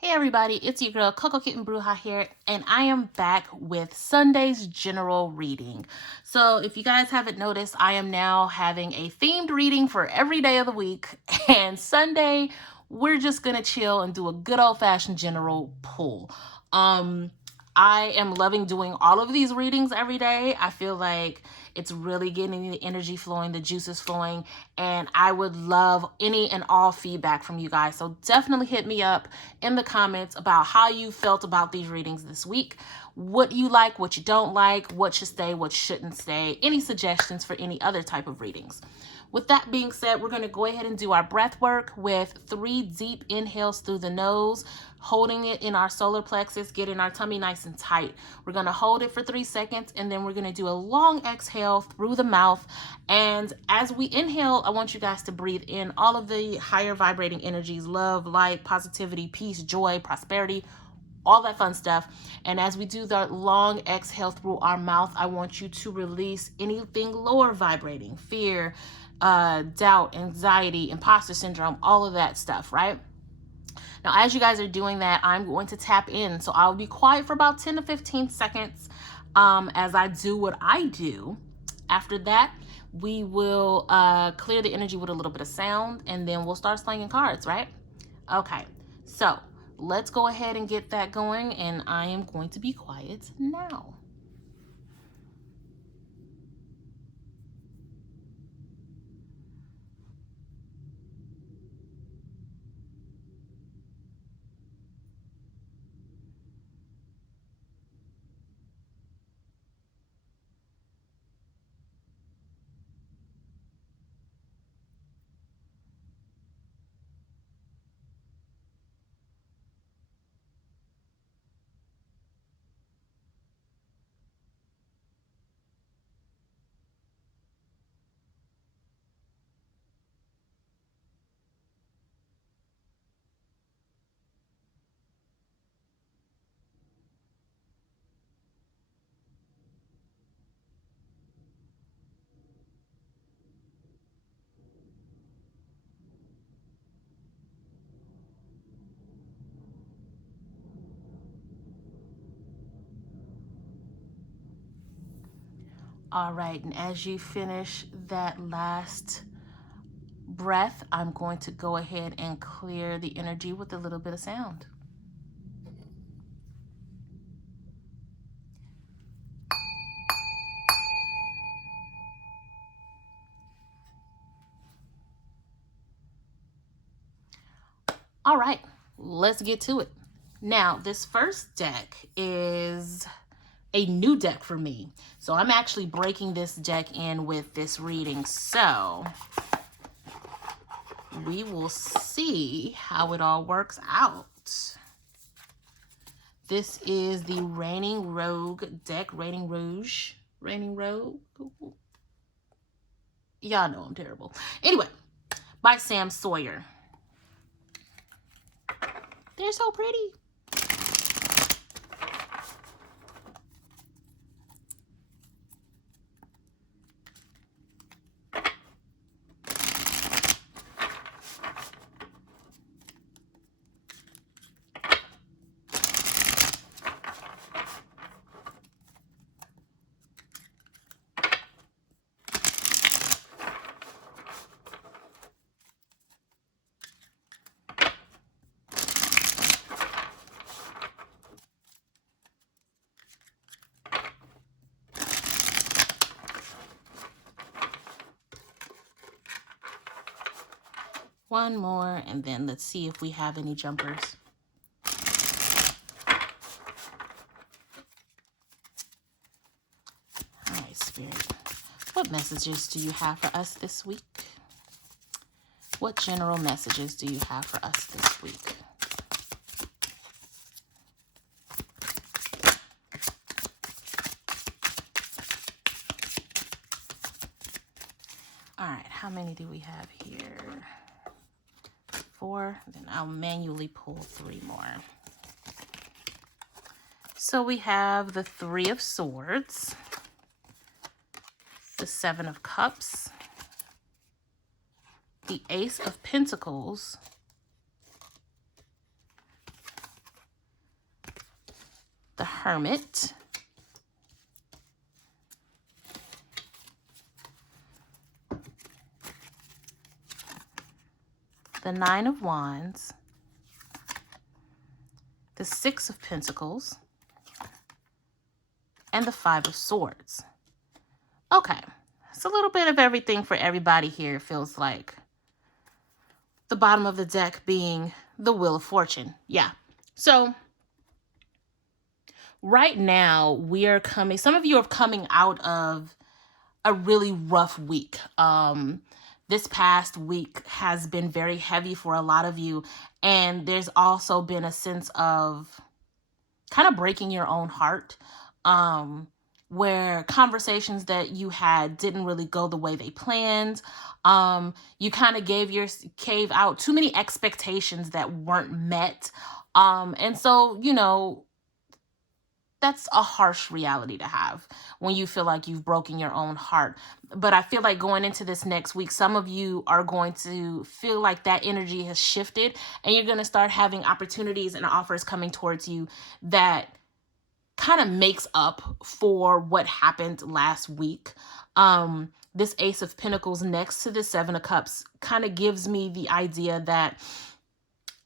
Hey everybody, it's your girl Coco Kitten Bruja here, and I am back with Sunday's general reading. So if you guys haven't noticed, I am now having a themed reading for every day of the week, and Sunday we're just gonna chill and do a good old-fashioned general pull. I am loving doing all of these readings every day. I feel like it's really getting the energy flowing, the juices flowing, and I would love any and all feedback from you guys. So definitely hit me up in the comments about how you felt about these readings this week. What you like, what you don't like, what should stay, what shouldn't stay, any suggestions for any other type of readings. With that being said, we're going to go ahead and do our breath work with 3 deep inhales through the nose, holding it in our solar plexus, getting our tummy nice and tight. We're going to hold it for 3 seconds, and then we're going to do a long exhale through the mouth. And as we inhale, I want you guys to breathe in all of the higher vibrating energies: love, light, positivity, peace, joy, prosperity, all that fun stuff. And as we do the long exhale through our mouth, I want you to release anything lower vibrating: fear, doubt, anxiety, imposter syndrome, all of that stuff, right? Now, as you guys are doing that, I'm going to tap in. So I'll be quiet for about 10 to 15 seconds as I do what I do. After that, we will clear the energy with a little bit of sound, and then we'll start slinging cards, right? Okay, so let's go ahead and get that going, and I am going to be quiet now. All right, and as you finish that last breath, I'm going to go ahead and clear the energy with a little bit of sound. All right, let's get to it. Now, this first deck is a new deck for me. So I'm actually breaking this deck in with this reading. So we will see how it all works out. This is the Reigning Rogue deck, Reigning Rouge, Reigning Rogue. Y'all know I'm terrible. Anyway, by Sam Sawyer. They're so pretty. One more, and then let's see if we have any jumpers. All right, Spirit. What messages do you have for us this week? What general messages do you have for us this week? All right, how many do we have here? 4, then I'll manually pull 3 more. So we have the 3 of Swords, the 7 of Cups, the Ace of Pentacles, Hermit, the Nine of Wands, the Six of Pentacles, and the Five of Swords. Okay, it's a little bit of everything for everybody here, it feels like. The bottom of the deck being the Wheel of Fortune. Yeah. So right now we are some of you are coming out of a really rough week. This past week has been very heavy for a lot of you. And there's also been a sense of kind of breaking your own heart, where conversations that you had didn't really go the way they planned. You kind of gave out too many expectations that weren't met. And so, you know, that's a harsh reality to have when you feel like you've broken your own heart. But I feel like going into this next week, some of you are going to feel like that energy has shifted, and you're going to start having opportunities and offers coming towards you that kind of makes up for what happened last week. This Ace of Pentacles next to the Seven of Cups kind of gives me the idea that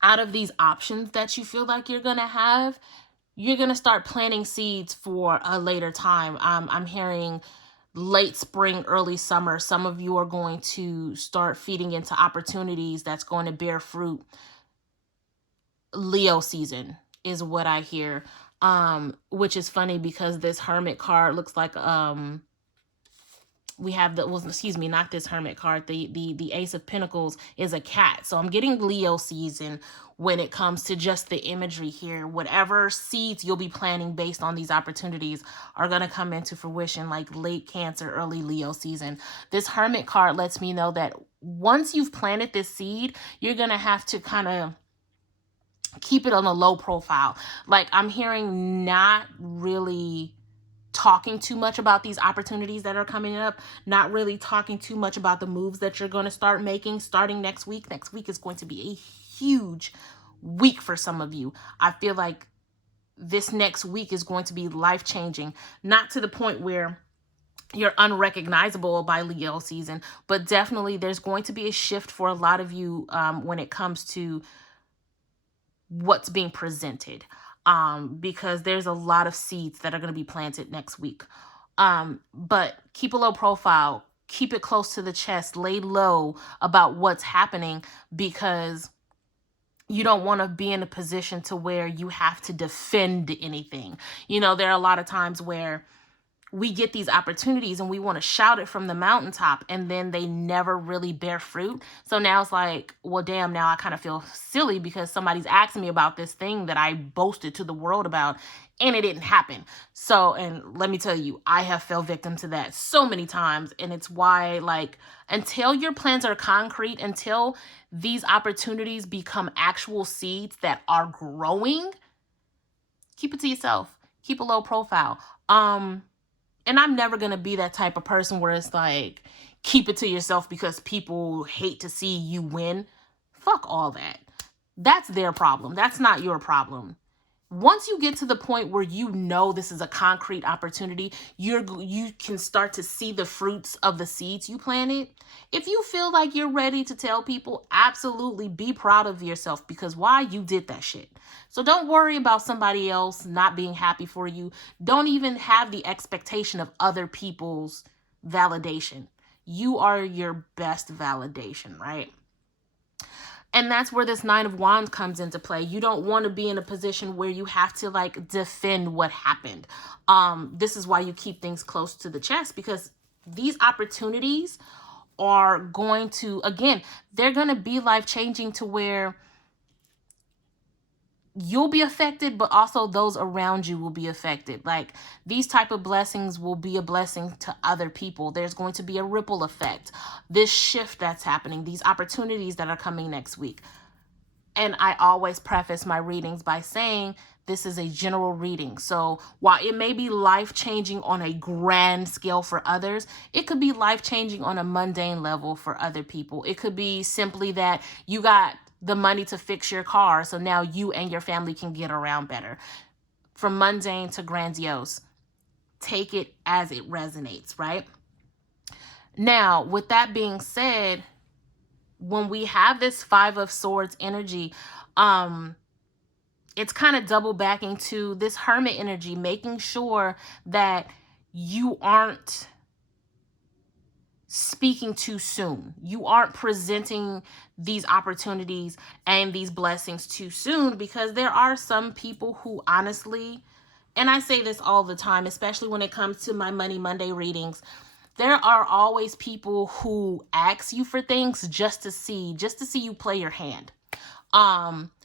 out of these options that you feel like you're going to have, you're going to start planting seeds for a later time. I'm hearing late spring, early summer. Some of you are going to start feeding into opportunities that's going to bear fruit. Leo season is what I hear. Which is funny because this Hermit card looks like, we have not this Hermit card. The Ace of Pentacles is a cat. So I'm getting Leo season when it comes to just the imagery here. Whatever seeds you'll be planting based on these opportunities are going to come into fruition, like late Cancer, early Leo season. This Hermit card lets me know that once you've planted this seed, you're going to have to kind of keep it on a low profile. Like, I'm hearing not really talking too much about these opportunities that are coming up, not really talking too much about the moves that you're going to start making starting next week. Next week is going to be a huge week for some of you. I feel like this next week is going to be life-changing, not to the point where you're unrecognizable by Leo season, but definitely there's going to be a shift for a lot of you when it comes to what's being presented, because there's a lot of seeds that are going to be planted next week. But keep a low profile, keep it close to the chest, lay low about what's happening, because you don't want to be in a position to where you have to defend anything. You know, there are a lot of times where we get these opportunities and we want to shout it from the mountaintop, and then they never really bear fruit. So now it's like, well, damn, now I kind of feel silly because somebody's asking me about this thing that I boasted to the world about and it didn't happen. So, and let me tell you, I have fell victim to that so many times. And it's why, like, until your plans are concrete, until these opportunities become actual seeds that are growing, keep it to yourself. Keep a low profile. And I'm never going to be that type of person where it's like, keep it to yourself because people hate to see you win. Fuck all that. That's their problem. That's not your problem. Once you get to the point where you know this is a concrete opportunity, you can start to see the fruits of the seeds you planted. If you feel like you're ready to tell people, absolutely be proud of yourself, because why? You did that shit. So don't worry about somebody else not being happy for you. Don't even have the expectation of other people's validation. You are your best validation, right? And that's where this Nine of Wands comes into play. You don't want to be in a position where you have to like defend what happened. This is why you keep things close to the chest, because these opportunities are going to, again, they're going to be life-changing to where you'll be affected, but also those around you will be affected. Like, these type of blessings will be a blessing to other people. There's going to be a ripple effect. This shift that's happening, these opportunities that are coming next week. And I always preface my readings by saying this is a general reading. So while it may be life-changing on a grand scale for others, it could be life-changing on a mundane level for other people. It could be simply that you got the money to fix your car, so now you and your family can get around better. from mundane to grandiose. Take it as it resonates, right? Now, with that being said, when we have this Five of Swords energy, it's kind of double backing to this Hermit energy, making sure that you aren't speaking too soon. You aren't presenting these opportunities and these blessings too soon, because there are some people who honestly, and I say this all the time, especially when it comes to my Money Monday readings, there are always people who ask you for things just to see you play your hand.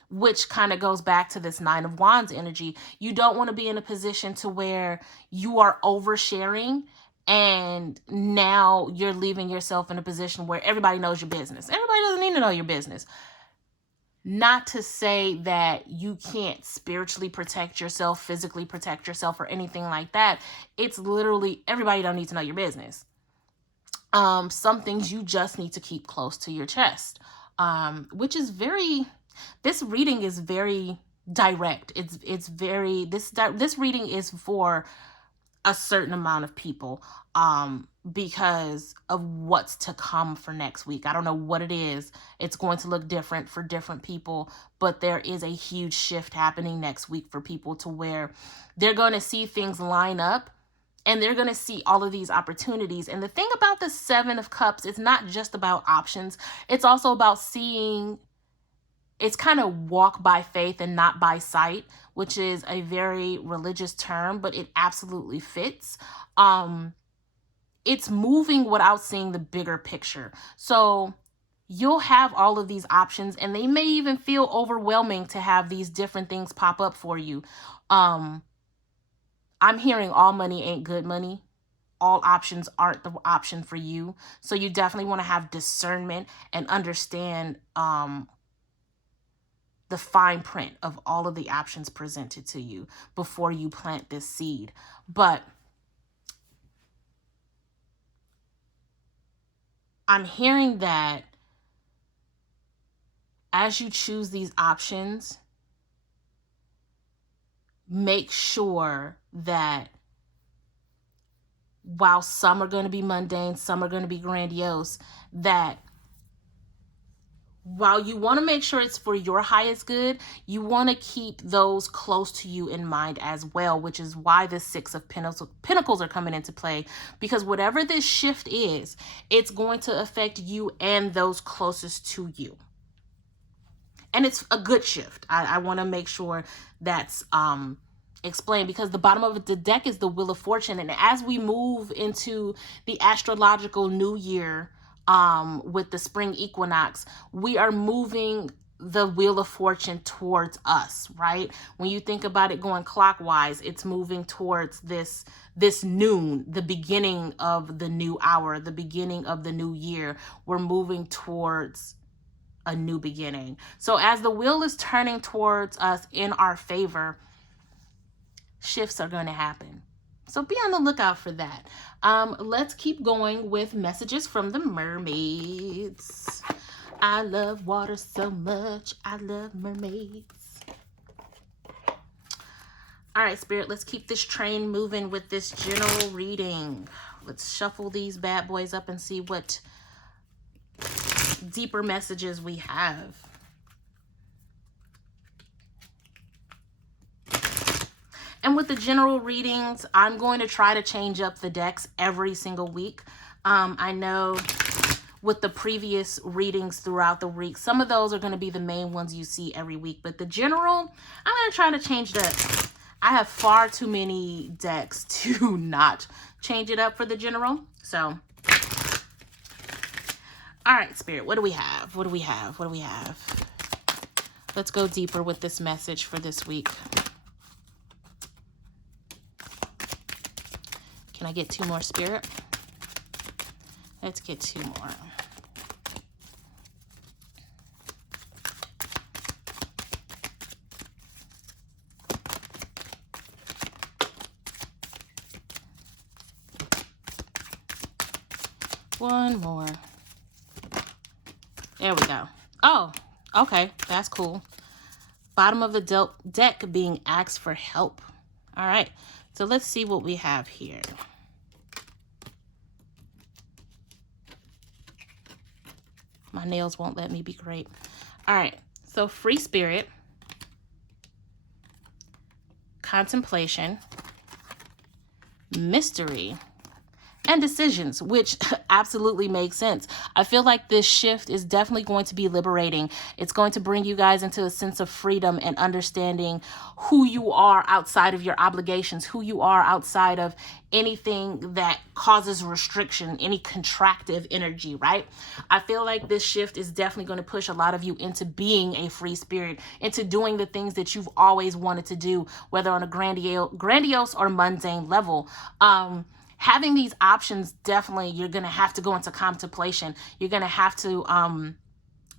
Which kind of goes back to this Nine of Wands energy. You don't want to be in a position to where you are oversharing and now you're leaving yourself in a position where everybody knows your business. Everybody doesn't need to know your business. Not to say that you can't spiritually protect yourself, physically protect yourself, or anything like that. It's literally, everybody don't need to know your business. Some things you just need to keep close to your chest, which is very, this reading is very direct. It's very, this reading is for a certain amount of people, because of what's to come for next week. I don't know what it is. It's going to look different for different people, but there is a huge shift happening next week for people, to where they're going to see things line up and they're going to see all of these opportunities. And the thing about the Seven of Cups, it's not just about options. It's also about seeing, it's kind of walk by faith and not by sight, which is a very religious term, but it absolutely fits. It's moving without seeing the bigger picture. So you'll have all of these options, and they may even feel overwhelming to have these different things pop up for you. I'm hearing all money ain't good money. All options aren't the option for you. So you definitely want to have discernment and understand the fine print of all of the options presented to you before you plant this seed. But I'm hearing that as you choose these options, make sure that while some are going to be mundane, some are going to be grandiose, that while you want to make sure it's for your highest good, you want to keep those close to you in mind as well, which is why the Six of Pentacles are coming into play. Because whatever this shift is, it's going to affect you and those closest to you. And it's a good shift. I want to make sure that's explained, because the bottom of the deck is the Wheel of Fortune. And as we move into the astrological new year, with the spring equinox, we are moving the Wheel of Fortune towards us, right? When you think about it going clockwise, it's moving towards this noon, the beginning of the new hour, the beginning of the new year. We're moving towards a new beginning. So as the wheel is turning towards us in our favor, shifts are going to happen. So be on the lookout for that. Let's keep going with messages from the mermaids. I love water so much. I love mermaids. All right, Spirit, let's keep this train moving with this general reading. Let's shuffle these bad boys up and see what deeper messages we have. And with the general readings, I'm going to try to change up the decks every single week. I know with the previous readings throughout the week, some of those are going to be the main ones you see every week. But the general, I'm going to try to change it up. I have far too many decks to not change it up for the general. So, all right, Spirit, what do we have? What do we have? What do we have? Let's go deeper with this message for this week. Can I get two more, Spirit? Let's get two more. One more. There we go. Oh, okay. That's cool. Bottom of the deck being asked for help. All right. So let's see what we have here. My nails won't let me be great. All right. So free spirit, contemplation, mystery, and decisions, which absolutely makes sense. I feel like this shift is definitely going to be liberating. It's going to bring you guys into a sense of freedom and understanding who you are outside of your obligations, who you are outside of anything that causes restriction, any contractive energy, right? I feel like this shift is definitely going to push a lot of you into being a free spirit, into doing the things that you've always wanted to do, whether on a grandiose or mundane level. Having these options, definitely you're going to have to go into contemplation. You're going to have to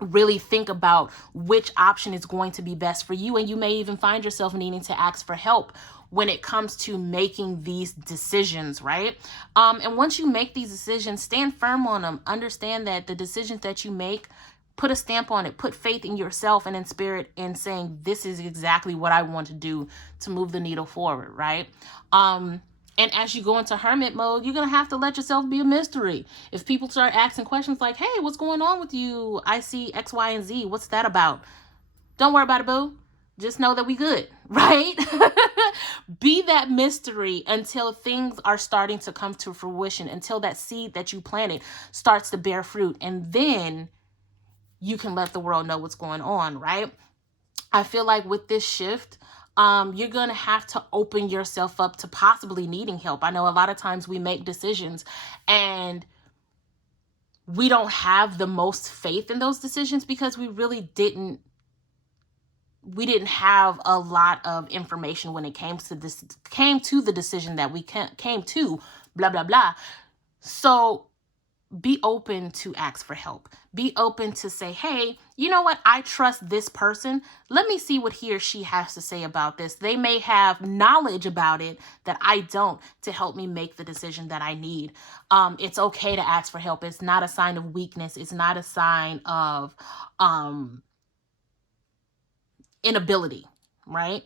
really think about which option is going to be best for you. And you may even find yourself needing to ask for help when it comes to making these decisions, right? And once you make these decisions, stand firm on them. Understand that the decisions that you make, put a stamp on it, put faith in yourself and in spirit in saying, this is exactly what I want to do to move the needle forward, right? And as you go into hermit mode, you're going to have to let yourself be a mystery. If people start asking questions like, hey, what's going on with you? I see X, Y, and Z. What's that about? Don't worry about it, boo. Just know that we good, right? Be that mystery until things are starting to come to fruition, until that seed that you planted starts to bear fruit. And then you can let the world know what's going on, right? I feel like with this shift, you're going to have to open yourself up to possibly needing help. I know a lot of times we make decisions and we don't have the most faith in those decisions because we really didn't have a lot of information when it came to the decision that we came to, blah, blah, blah. So be open to ask for help. Be open to say, hey, you know what? I trust this person. Let me see what he or she has to say about this. They may have knowledge about it that I don't, to help me make the decision that I need. It's okay to ask for help. It's not a sign of weakness. It's not a sign of inability, right?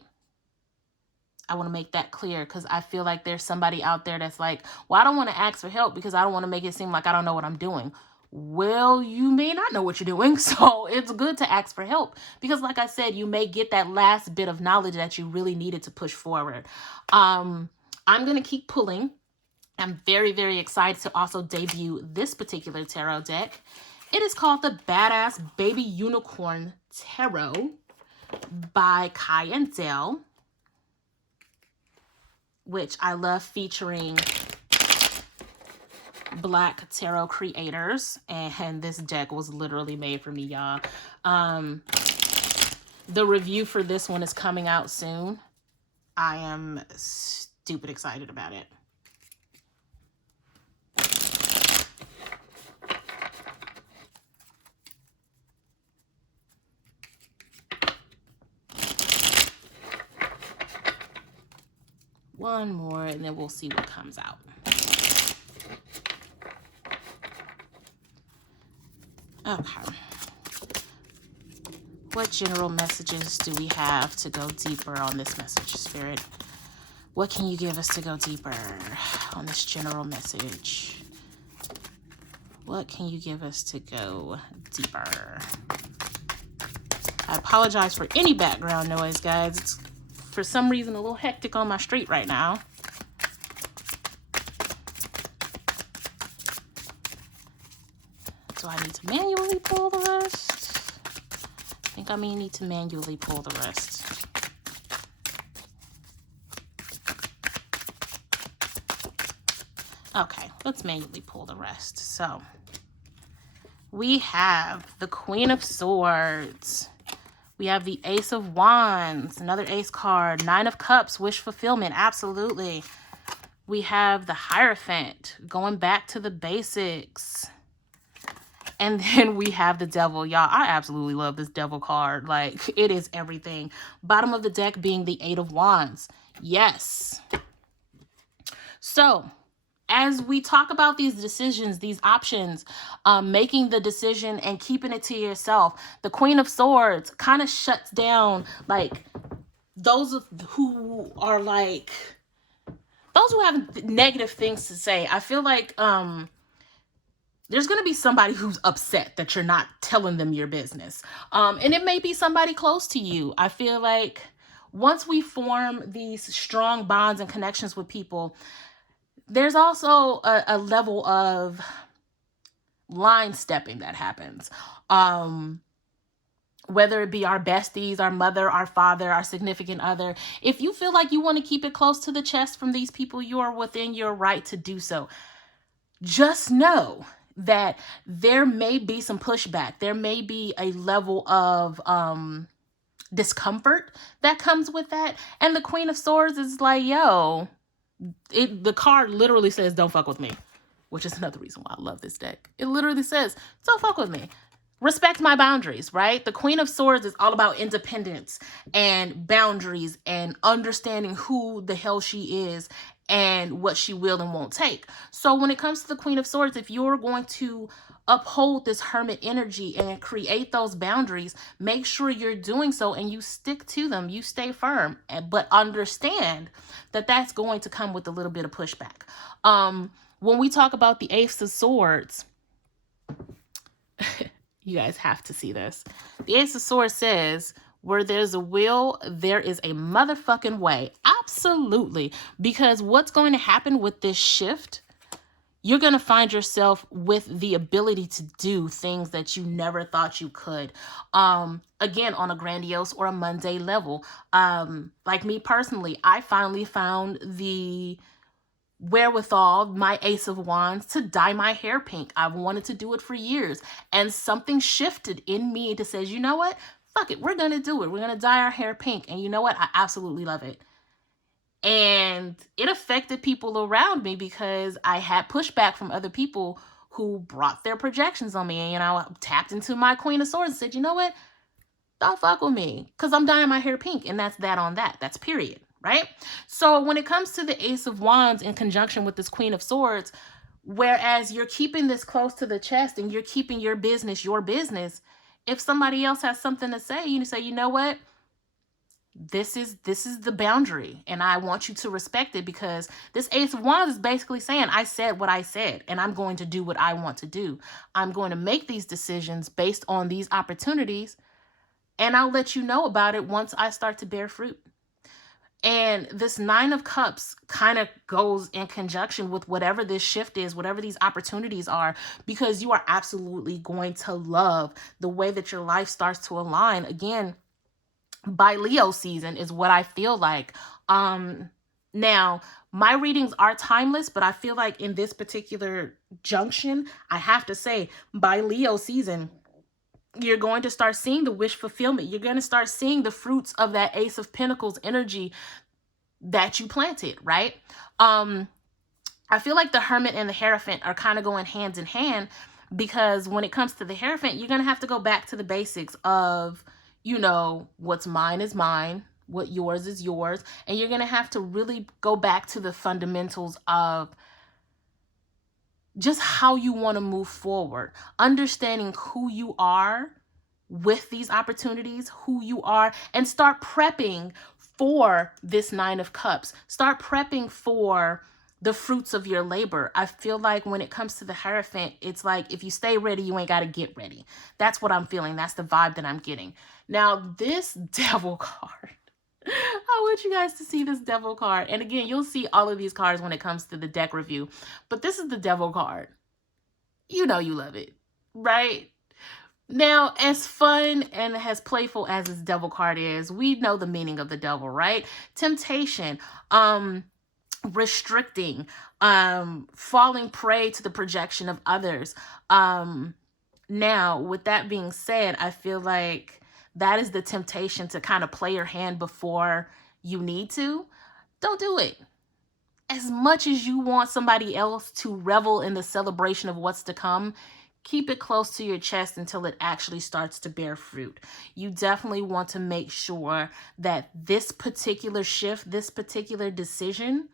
I want to make that clear because I feel like there's somebody out there that's like, well, I don't want to ask for help because I don't want to make it seem like I don't know what I'm doing. Well, you may not know what you're doing, so it's good to ask for help because, like I said, you may get that last bit of knowledge that you really needed to push forward. I'm going to keep pulling. I'm very, very excited to also debut this particular tarot deck. It is called the Badass Baby Unicorn Tarot by Kai and Dell, which I love featuring Black tarot creators, and this deck was literally made for me, y'all. The review for this one is coming out soon. I am stupid excited about it. One more, and then we'll see what comes out. Okay. What general messages do we have to go deeper on this message, Spirit? What can you give us to go deeper on this general message? What can you give us to go deeper? I apologize for any background noise, guys. It's for some reason a little hectic on my street right now. Do I need to manually pull the rest? I think I may need to manually pull the rest. Okay, let's manually pull the rest. So we have the Queen of Swords. We have the Ace of Wands, another ace card. Nine of Cups, wish fulfillment, absolutely. We have the Hierophant, going back to the basics. And then we have the Devil. Y'all, I absolutely love this Devil card. Like, it is everything. Bottom of the deck being the Eight of Wands. Yes. So, as we talk about these decisions, these options, making the decision and keeping it to yourself, the Queen of Swords kind of shuts down, like, those who are like, those who have negative things to say, I feel like there's going to be somebody who's upset that you're not telling them your business. And it may be somebody close to you. I feel like once we form these strong bonds and connections with people, there's also a level of line stepping that happens. Whether it be our besties, our mother, our father, our significant other, if you feel like you want to keep it close to the chest from these people, you are within your right to do so. Just know that there may be some pushback. There may be a level of discomfort that comes with that. And the Queen of Swords is like, yo, the card literally says, don't fuck with me, which is another reason why I love this deck. It literally says, don't fuck with me. Respect my boundaries, right? The Queen of Swords is all about independence and boundaries and understanding who the hell she is and what she will and won't take. So when it comes to the Queen of Swords, if you're going to uphold this hermit energy and create those boundaries, make sure you're doing so and you stick to them. You stay firm, but understand that that's going to come with a little bit of pushback. When we talk about the Ace of Swords, you guys have to see this. The Ace of Swords says, where there's a will, there is a motherfucking way. Absolutely. Because what's going to happen with this shift, you're going to find yourself with the ability to do things that you never thought you could. Again, on a grandiose or a mundane level. Like me personally, I finally found the wherewithal, my Ace of Wands, to dye my hair pink. I've wanted to do it for years. And something shifted in me to says, you know what? Fuck it. We're going to do it. We're going to dye our hair pink. And you know what? I absolutely love it. And it affected people around me because I had pushback from other people who brought their projections on me. And, you know, I tapped into my Queen of Swords and said, you know what? Don't fuck with me because I'm dyeing my hair pink. And that's that on that. That's period. Right? So when it comes to the Ace of Wands in conjunction with this Queen of Swords, whereas you're keeping this close to the chest and you're keeping your business, if somebody else has something to say, you say, you know what? This is the boundary and I want you to respect it, because this Ace of Wands is basically saying, I said what I said and I'm going to do what I want to do. I'm going to make these decisions based on these opportunities and I'll let you know about it once I start to bear fruit. And this Nine of Cups kind of goes in conjunction with whatever this shift is, whatever these opportunities are, because you are absolutely going to love the way that your life starts to align. Again, by Leo season is what I feel like. Now, my readings are timeless, but I feel like in this particular junction, I have to say, by Leo season, you're going to start seeing the wish fulfillment. You're going to start seeing the fruits of that Ace of Pentacles energy that you planted, right? I feel like the Hermit and the Hierophant are kind of going hand in hand, because when it comes to the Hierophant, you're going to have to go back to the basics of, you know, what's mine is mine, what yours is yours. And you're going to have to really go back to the fundamentals of just how you want to move forward, understanding who you are with these opportunities, who you are, and start prepping for this Nine of Cups. Start prepping for the fruits of your labor. I feel like when it comes to the Hierophant, it's like, if you stay ready, you ain't got to get ready. That's what I'm feeling. That's the vibe that I'm getting. Now, this Devil card, I want you guys to see this Devil card. And again, you'll see all of these cards when it comes to the deck review. But this is the Devil card. You know you love it, right? Now, as fun and as playful as this Devil card is, we know the meaning of the devil, right? Temptation, restricting, falling prey to the projection of others. Now, with that being said, I feel like that is the temptation to kind of play your hand before you need to. Don't do it. As much as you want somebody else to revel in the celebration of what's to come, keep it close to your chest until it actually starts to bear fruit. You definitely want to make sure that this particular shift, this particular decision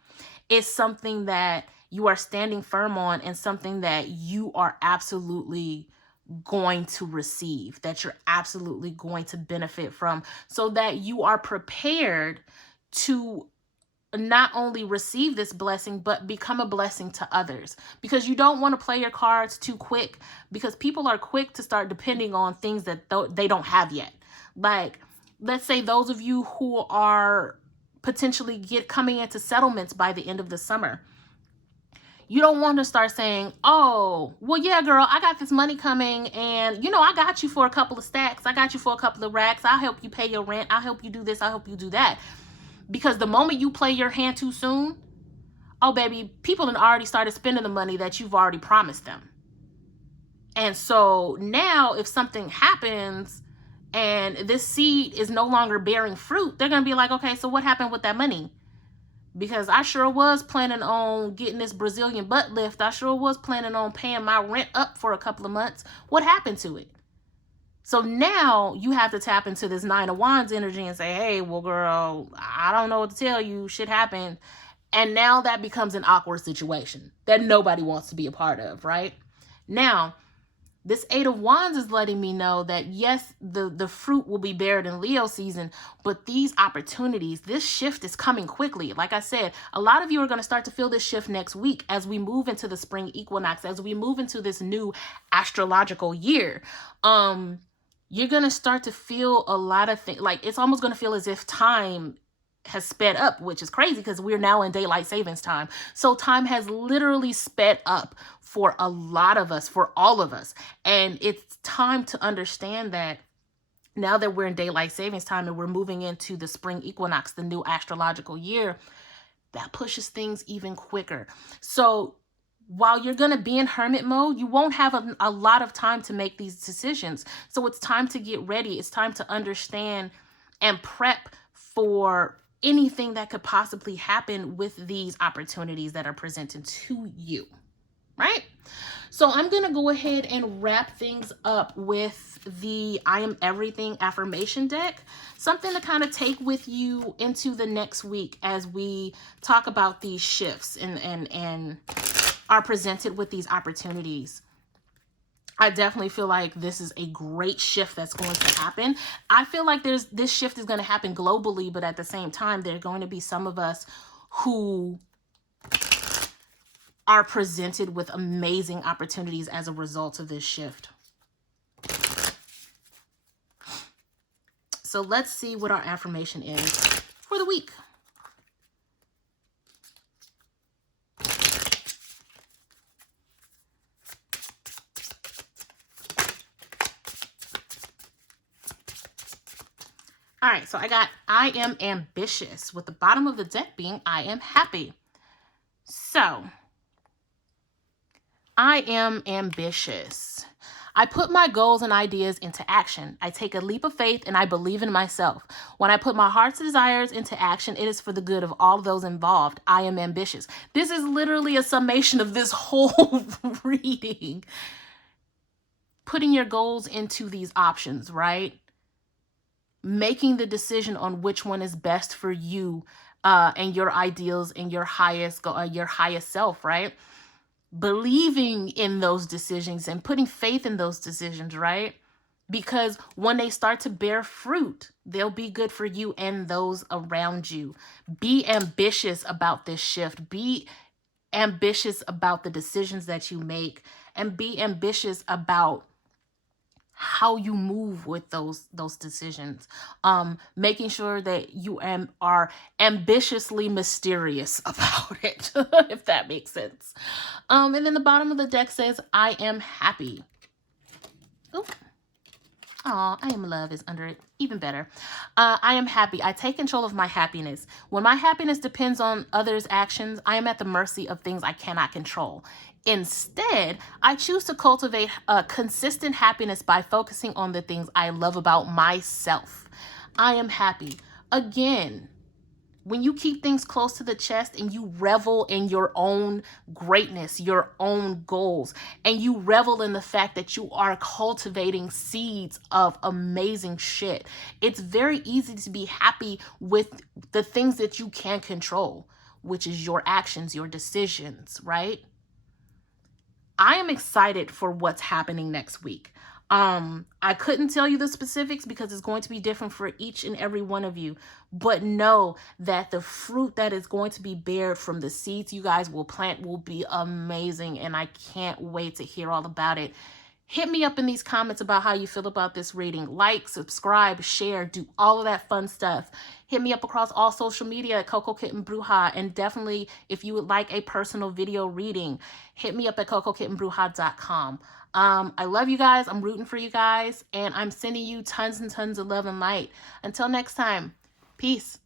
is something that you are standing firm on and something that you are absolutely going to receive, that you're absolutely going to benefit from, so that you are prepared to not only receive this blessing, but become a blessing to others. Because you don't want to play your cards too quick, because people are quick to start depending on things that they don't have yet. Like, let's say those of you who are potentially coming into settlements by the end of the summer. You don't want to start saying, oh, well, yeah, girl, I got this money coming, and, you know, I got you for a couple of stacks. I got you for a couple of racks. I'll help you pay your rent. I'll help you do this. I'll help you do that. Because the moment you play your hand too soon, oh, baby, people have already started spending the money that you've already promised them. And so now if something happens and this seed is no longer bearing fruit, they're going to be like, okay, so what happened with that money? Because I sure was planning on getting this Brazilian butt lift. I sure was planning on paying my rent up for a couple of months. What happened to it? So now you have to tap into this Nine of Wands energy and say, hey, well, girl, I don't know what to tell you. Shit happened. And now that becomes an awkward situation that nobody wants to be a part of, right? Now, this Eight of Wands is letting me know that, yes, the fruit will be bared in Leo season, but these opportunities, this shift is coming quickly. Like I said, a lot of you are going to start to feel this shift next week as we move into the spring equinox, as we move into this new astrological year. You're going to start to feel a lot of things. Like, it's almost going to feel as if time has sped up, which is crazy because we're now in daylight savings time. So time has literally sped up for a lot of us, for all of us. And it's time to understand that now that we're in daylight savings time and we're moving into the spring equinox, the new astrological year, that pushes things even quicker. So while you're going to be in hermit mode, you won't have a lot of time to make these decisions. So it's time to get ready. It's time to understand and prep for anything that could possibly happen with these opportunities that are presented to you, right? So I'm going to go ahead and wrap things up with the I Am Everything affirmation deck, something to kind of take with you into the next week as we talk about these shifts and are presented with these opportunities. I definitely feel like this is a great shift that's going to happen. I feel like this shift is going to happen globally, but at the same time, there are going to be some of us who are presented with amazing opportunities as a result of this shift. So let's see what our affirmation is for the week. All right, so I got I am ambitious, with the bottom of the deck being I am happy. So, I am ambitious. I put my goals and ideas into action. I take a leap of faith and I believe in myself. When I put my heart's desires into action, it is for the good of all those involved. I am ambitious. This is literally a summation of this whole reading. Putting your goals into these options, right? Making the decision on which one is best for you and your ideals and your highest self, right? Believing in those decisions and putting faith in those decisions, right? Because when they start to bear fruit, they'll be good for you and those around you. Be ambitious about this shift. Be ambitious about the decisions that you make, and be ambitious about how you move with those decisions. Making sure that you are ambitiously mysterious about it, if that makes sense. And then the bottom of the deck says, I am happy. Oh, I am love is under it. Even better. I am happy. I take control of my happiness. When my happiness depends on others' actions, I am at the mercy of things I cannot control. Instead, I choose to cultivate a consistent happiness by focusing on the things I love about myself. I am happy. Again, when you keep things close to the chest and you revel in your own greatness, your own goals, and you revel in the fact that you are cultivating seeds of amazing shit, it's very easy to be happy with the things that you can control, which is your actions, your decisions, right? I am excited for what's happening next week. I couldn't tell you the specifics because it's going to be different for each and every one of you, but know that the fruit that is going to be bared from the seeds you guys will plant will be amazing, and I can't wait to hear all about it. Hit me up in these comments about how you feel about this reading. Like, subscribe, share, do all of that fun stuff. Hit me up across all social media at Coco Kitten Bruja. And definitely, if you would like a personal video reading, hit me up at cocokittenbruja.com. I love you guys. I'm rooting for you guys. And I'm sending you tons and tons of love and light. Until next time, peace.